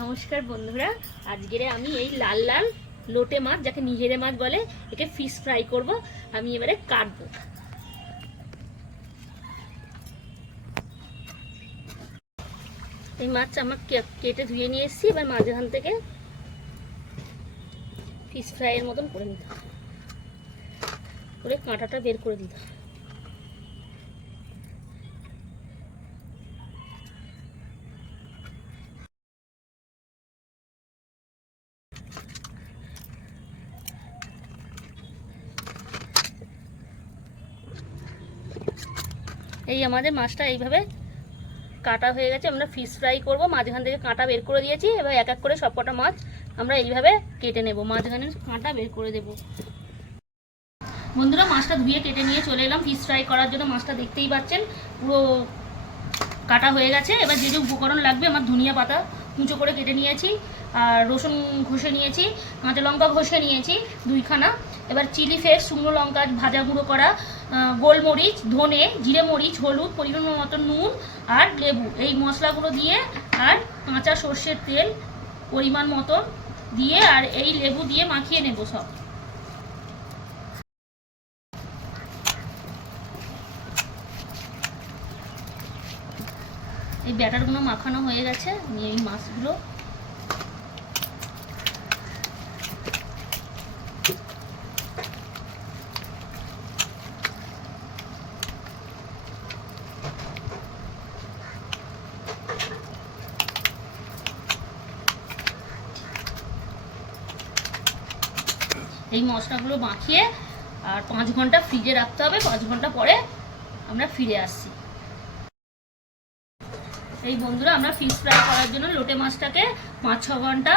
নমস্কার বন্ধুরা আজকের আমি এই লাল লাল লোটে মাছ, যাকে নিজেরে মাছ বলে, একে ফিশ ফ্রাই করব আমি এবারে কাটবো এই মাছ আমার কেটে ধুয়ে নিয়ে এসেছি, এবার মাঝখান থেকে ফিশ ফ্রাইয়ের মতন করে নিতে। করে কাঁটাটা বের করে দিতে হবে। এই আমাদের মাছটা এইভাবে কাটা হয়ে গেছে, আমরা ফিশ ফ্রাই করব, মাঝখান থেকে কাঁটা বের করে দিয়েছি, এবার এক এক করে সব কটা মাছ আমরা এইভাবে কেটে নেব, মাঝখানে কাঁটা বের করে দেব। বন্ধুরা, মাছটা ধুয়ে কেটে নিয়ে চলে এলাম ফিশ ফ্রাই করার জন্য, মাছটা দেখতেই পাচ্ছেন, পুরো কাটা হয়ে গেছে। এবার যে যে উপকরণ লাগবে, আমার ধনিয়া পাতা কুঁচো করে কেটে নিয়েছি, আর রসুন ঘষে নিয়েছি, কাঁচা লঙ্কা ঘষে নিয়েছি, দুইখানা। এবার চিলি ফ্লেক্স, শুকনো লঙ্কা, ভাজা গুঁড়ো করা গোলমরিচ, ধনে, জিরে মরিচ, হলুদ, পরিমাণ মতো নুন আর লেবু। এই মশলাগুলো দিয়ে আর কাঁচা সর্ষের তেল পরিমাণ মতো দিয়ে আর এই লেবু দিয়ে মাখিয়ে নেব সব। এই ব্যাটারগুলো মাখানো হয়ে গেছে। আমি এই মাছগুলো এই মশলাগুলো মাখিয়ে আর পাঁচ ঘণ্টা ফ্রিজে রাখতে হবে। পাঁচ ঘণ্টা পরে আমরা ফিরে আসছি। এই বন্ধুরা, আমরা ফিশ ফ্রাই করার জন্য লোটে মাছটাকে পাঁচ, ছ ঘণ্টা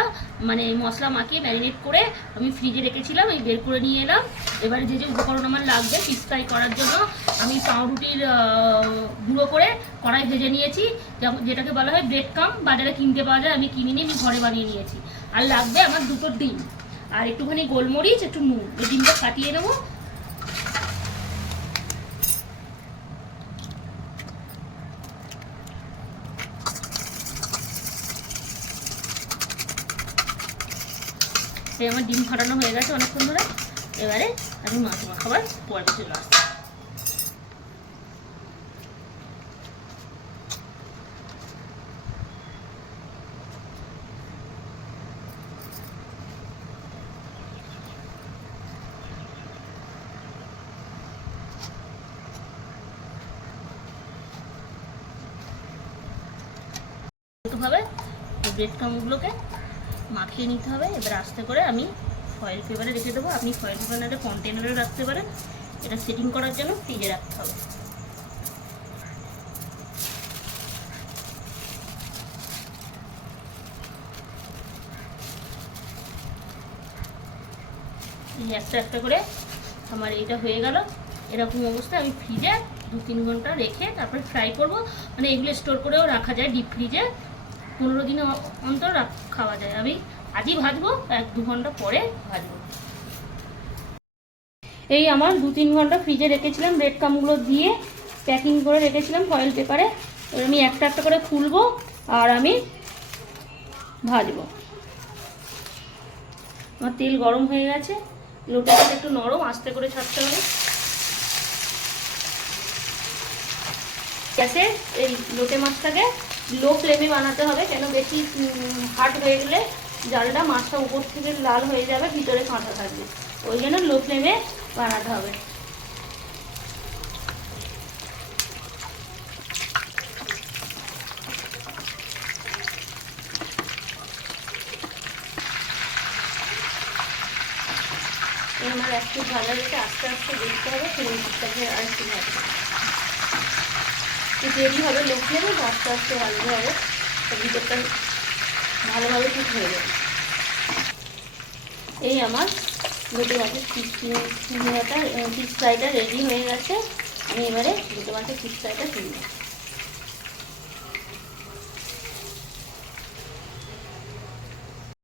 মানে মশলা মাখিয়ে ম্যারিনেট করে আমি ফ্রিজে রেখেছিলাম, এই বের করে নিয়ে এলাম। এবারে যে যে উপকরণ আমার লাগবে ফিশ ফ্রাই করার জন্য, আমি পাউরুটির গুঁড়ো করে কড়াই ভেজে নিয়েছি যেটাকে বলা হয় ব্রেড কাম বাজারে কিনতে পাওয়া যায়, আমি কিনে নিয়ে আমি ঘরে বানিয়ে নিয়েছি। আর লাগবে আমার দুটো ডিম। আর একটুখানি গোলমরিচ, একটু নুন, এই ডিমটা কাটিয়ে নেব। এই আমার ডিম ফাটানো হয়ে গেছে অনেকক্ষণ ধরে। এবারে আমি মাছ মাখাবার পর্বে চলে আসছি। ভাবে ব্রেড কামগুলোকে মাখিয়ে নিতে হবে। এবার আস্তে করে আমি ফয়েল পেপারে রেখে দেবো। আপনি ফয়েল পেপারে কন্টেনারে রাখতে পারেন। এটা সেটিং করার জন্য ফ্রিজে রাখতে হবে। একটা একটা করে আমার এটা হয়ে গেল। এরকম অবস্থায় আমি ফ্রিজে দু তিন ঘণ্টা রেখে তারপরে ফ্রাই করব। মানে এগুলো স্টোর করেও রাখা যায় ডিপ ফ্রিজে পনেরো দিনে অন্তর খাওয়া যায়। আমি আজই ভাজবো, এক দু ঘণ্টা পরে ভাজবো। এই আমার দু তিন ঘণ্টা ফ্রিজে রেখেছিলাম ব্রেড কামগুলো দিয়ে প্যাকিং করে রেখেছিলাম ফয়েল পেপারে এবার আমি একটা একটা করে খুলবো আর আমি ভাজবো। আমার তেল গরম হয়ে গেছে লোটাটা একটু নরম, আস্তে করে ছাড়তে হবে। গ্যাসে এই লোটে মাছটাকে লো ফ্লেমে বানাতে হবে, কেন বেশি হার্ড হয়ে গেলে জালটা মাছটা উপর থেকে লাল হয়ে যাবে, ভিতরে কাঁচা থাকবে। ওই জন্য লো ফ্লেমে বানাতে হবে। আমার একটু ভালো আস্তে আস্তে দেখতে হবে দিকটাকে আর একটু একটু দেরি হবে, লোক নেবে আস্তে আস্তে ভালো হবে ভিতরটা ভালোভাবে ঠিক হয়ে যাবে। এই আমার দুটো মাছের ফিস ফিস ফ্রাইটা রেডি হয়ে গেছে। আমি এবারে দুটো মাছের ফিস ফ্রাইটা তুলব